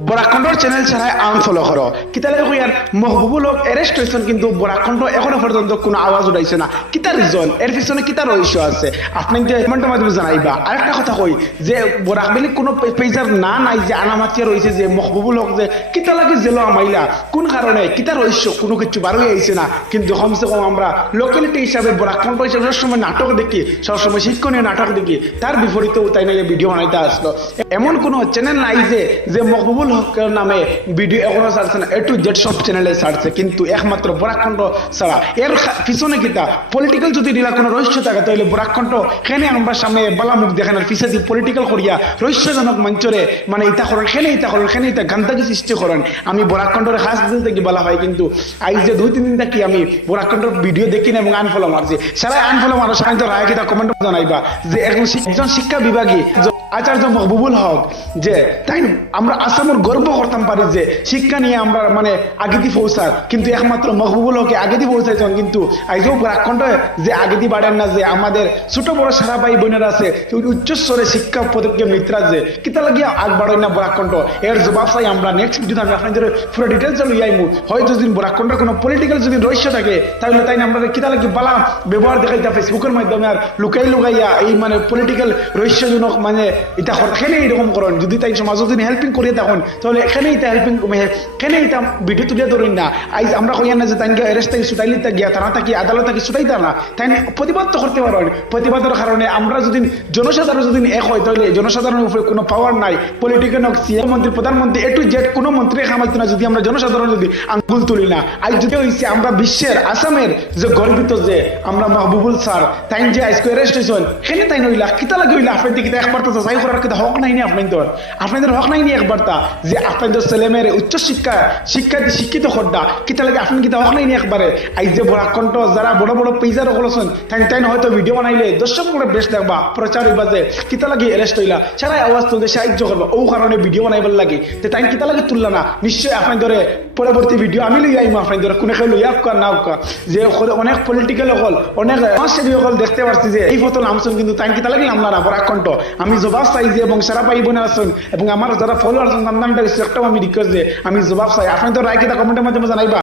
বরাকণ্ডর channel ছাড়াই unfollow করো কিতালে কইয়ার মহবুবুল হক arrest হয়েছেন কিন্তু বরাকণ্ড এখনও পর্যন্ত কোনো আওয়াজ উঠাইছে না কিতা রিজন এর পিছনে কিতা রহস্য আছে আপনি কমেন্টের মাধ্যমে জানাইবা আরেকটা কথা কই যে বরাকবেলি কোনো পেজার না নাই যে আনামাতিয়া রয়েছে যে মহবুবুল হক যে কিতা লাগে জেলো আমাইলা কোন কারণে কিতা রহস্য কোনো কিছু বারোই আইছে না কিন্তু কমসে কম আমরা লোকালিটি হিসাবে বরাকণ্ড হিসাবে সবসময় নাটক দেখি সবসময় শিক্ষণীয় নাটক দেখি তার বিপরীতেও তাই না ভিডিও বানাইতে আসলো এমন কোনো চ্যানেল নাই যে যে মকবুল হকের নামে ভিডিও এখনও ছাড়ছে না। এ টু জেড সব চ্যানেলে ছাড়ছে, কিন্তু একমাত্র বরাকণ্ড ছাড়া। এর পিছনে কিতা পলিটিক্যাল যদি দিলা কোনো রহস্য থাকে, তাহলে বরাকণ্ড খেনে আমরা সামনে বালা মুখ দেখেন আর পিছে দিয়ে পলিটিক্যাল করিয়া রহস্যজনক মঞ্চরে মানে ইতা করেন খেনে ইতা করেন খেনে ইতা গান্ধাকি সৃষ্টি করেন। আমি বরাকণ্ডের খাস দিল থেকে বলা হয়, কিন্তু আজ যে দুই, তিন দিন থাকি আমি বরাকণ্ডর ভিডিও দেখি না এবং আনফলো মারছি সারা আনফলো মারার সময় তো রায় কিতা কমেন্ট জানাইবা, যে একজন শিক্ষা বিভাগী আচার্য মহবুবুল হক, যে তাই আমরা আসামের গর্ব করতাম পারি যে শিক্ষা নিয়ে আমরা মানে আগেদি পৌঁছার কিন্তু একমাত্র মহবুবুল হকে আগেদি পৌঁছাইছেন কিন্তু আইজও রাক্ষণ্ড যে আগেদি বাড়েন না যে আমাদের ছোট বড় সারা ভাই বোনেরা আছে উচ্চস্তরে শিক্ষা পদক্ষেপ নিত্রা যে, কিতা লাগিয়া আগ বাড়েন না বরাকণ্ড এর জবাব চাই আমরা। নেক্সট ভিডিও আমি আপনাদের পুরো ডিটেলস লইয়াইমু হয়তো যদি বরাকণ্ডের কোনো পলিটিক্যাল যদি রহস্য থাকে, তাহলে তাই আমরা কিতা লাগি বালা ব্যবহার দেখাইতা ফেসবুকের মাধ্যমে আর লুকাই লুকাইয়া এই মানে পলিটিক্যাল রহস্যজনক মানে এটা এখানে এইরকম করেন যদি তাই সমাজও যদি হেল্পিং করিয়ে তখন তাহলে এখানে এটা হেল্পিং এখানে এটা ভিডিও তুলিয়ে ধরেন না। আইজ আমরা কইয়া না যে তাইকে অ্যারেস্ট থেকে ছুটাইলি তা গিয়া, থানা থাকি আদালত থাকি ছুটাই না? তাই প্রতিবাদ তো করতে পারেন প্রতিবাদের কারণে আমরা যদি জনসাধারণ যদি এক হয়, তাহলে জনসাধারণের উপরে কোনো পাওয়ার নাই। পলিটিক্যাল হোক সিএম মন্ত্রী, প্রধানমন্ত্রী এ টু জেড কোনো মন্ত্রী খামাইতো না যদি আমরা জনসাধারণ যদি আঙ্গুল তুলি না। আজ যদি হয়েছে আমরা বিশ্বের, আসামের যে গর্বিত যে আমরা মাহবুবুল স্যার তাই যে আজকে অ্যারেস্ট হয়েছেন সেখানে তাই নইলা কিতা লাগে হইলা? আপনার দিকে একবার তো যাচাই করার কিন্তু হক নাই নি আপনাদের আপনাদের হক নাই নি একবার তা যে আপনাদের ছেলে মেয়ের উচ্চ শিক্ষা দিয়ে শিক্ষিত খড্ডা কিতা লাগে আপনি কিতা হক নাই একবারে আইজ যে বড় কণ্ঠ যারা বড় বড় পেজার ওগুলোছেন তাই তাই হয়তো ভিডিও বানাইলে দর্শক করে বেশ দেখবা প্রচার হইবা যে কিতা লাগে অ্যারেস্ট হইলা সারাই আওয়াজ তুলতে সাহায্য করবা ও কারণে ভিডিও বানাইবার লাগে। তো তাই কিতা লাগে তুললা না? নিশ্চয়ই আপনাদের পরবর্তী ভিডিও আমি লই আইমু আপনাদের কোনে কেউ লইয়া কা না কা যে অনেক পলিটিক্যাল হল অনেক সমাজসেবী হল দেখতে পাচ্ছি যে, এই ফটো নামছেন কিন্তু তাই কিতা লাগে আমরা না বরাকণ্ঠ আমি জবাব চাই যে, এবং সারা পাই বোনে আছেন এবং আমার যারা ফলোয়ার নামটা একটাও আমি রিকোয়েস্ট দিয়ে আমি জবাব চাই। আপনি তো রায় কিনা কমেন্টের মাধ্যমে জানাইবা।